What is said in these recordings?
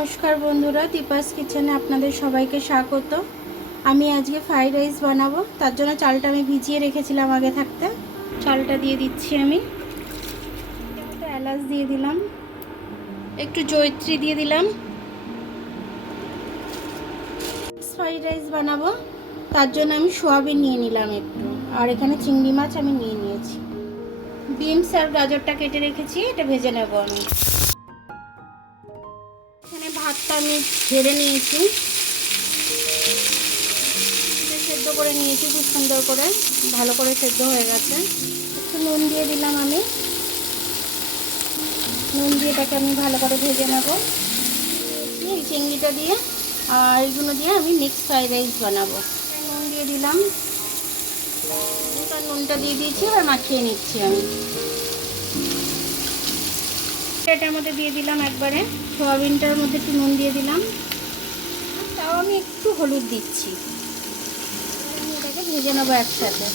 নমস্কার বন্ধুরা, দীপাস কিচেনে আপনাদের সবাইকে স্বাগত। আমি আজকে ফ্রাইড রাইস বানাবো। তার জন্য চালটা আমি ভিজিয়ে রেখেছিলাম আগে থাকতে। চালটা দিয়ে দিচ্ছি আমি। একটু এলাচ দিয়ে দিলাম, একটু জয়িত্রী দিয়ে দিলাম। ফ্রাইড রাইস বানাবো, তার জন্য আমি সোয়াবিন নিয়ে নিলাম একটু, আর এখানে চিংড়ি মাছ আমি নিয়ে নিয়েছি। বিনস আর গাজরটা কেটে রেখেছি, এটা ভেজে নেব আমি। এখানে ভাতটা আমি ঝেড়ে নিয়েছি, সেদ্ধ করে নিয়েছি খুব সুন্দর করে, ভালো করে সেদ্ধ হয়ে গেছে। একটু নুন দিয়ে দিলাম আমি। নুন দিয়ে এটাকে আমি ভালো করে ভেজে নেব। এই চিংড়িটা দিয়ে আর এইগুলো দিয়ে আমি মিক্স ফ্রাইড রাইস বানাবো। নুন দিয়ে দিলাম, নুনটা দিয়ে দিয়েছি, এবার মাখিয়ে নিচ্ছি আমি। এটার মধ্যে দিয়ে দিলাম একবারে, সোয়াবিনটার মধ্যে একটু নুন দিয়ে দিলাম, তাও আমি একটু হলুদ দিচ্ছি। আমি এটাকে ভেজে নেবো একসাথে।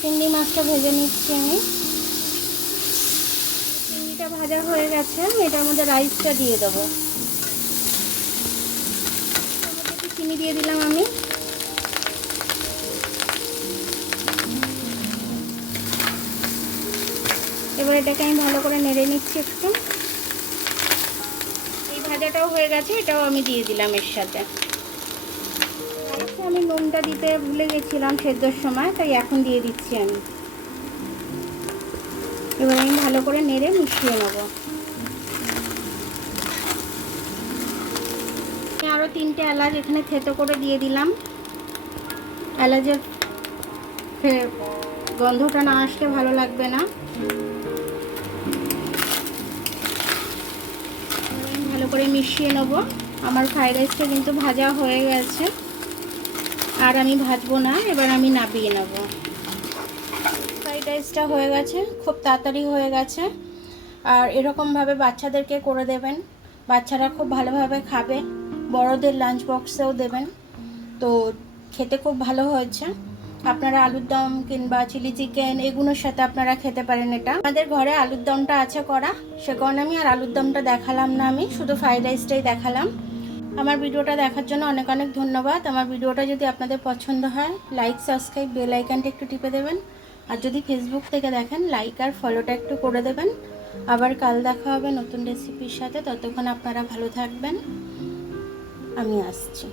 চিংড়ি মাছটা ভেজে নিচ্ছি আমি। চিংড়িটা ভাজা হয়ে গেছে, এটার মধ্যে রাইসটা দিয়ে দেবো। একটু চিনি দিয়ে দিলাম আমি। এবার এটাকে আমি ভালো করে নেড়ে নিচ্ছি একটু। এই ভাজাটাও হয়ে গেছে, এটাও আমি দিয়ে দিলাম এর সাথে। আমি নুনটা দিতে ভুলে গেছিলাম সেদ্ধর সময়, তাই এখন দিয়ে দিচ্ছি আমি। এবার আমি ভালো করে নেড়ে মিশিয়ে নেব। আরও 3টে এলাচ এখানে থেতো করে দিয়ে দিলাম। এলাচের গন্ধটা না আসলে ভালো লাগবে না। ভালো করে মিশিয়ে নেব। আমার ফ্রাইড রাইসটা কিন্তু ভাজা হয়ে গেছে, আর আমি ভাজবো না, এবার আমি নামিয়ে নেব। ফ্রাইড রাইসটা হয়ে গেছে, খুব তাড়াতাড়ি হয়ে গেছে। আর এরকমভাবে বাচ্চাদেরকে করে দেবেন, বাচ্চারা খুব ভালোভাবে খাবে। বড়দের লাঞ্চ বক্সেও দেবেন, তো খেতে খুব ভালো হয়েছে। আপনারা আলুর দম কিংবা চিলি চিকেন এগুলোর সাথে আপনারা খেতে পারেন। এটা আমাদের ঘরে আলুর দমটা আছে করা, সে কারণে আমি আর আলুর দমটা দেখালাম না, আমি শুধু ফ্রাইড রাইসটাই দেখালাম। আমার ভিডিওটা দেখার জন্য অনেক অনেক ধন্যবাদ। আমার ভিডিওটা যদি আপনাদের পছন্দ হয়, লাইক, সাবস্ক্রাইব, বেল আইকনটা একটু টিপে দেবেন। আর যদি ফেসবুক থেকে দেখেন, লাইক আর ফলোটা একটু করে দেবেন। আবার কাল দেখা হবে নতুন রেসিপির সাথে। ততক্ষণ আপনারা ভালো থাকবেন, আমি আসছি।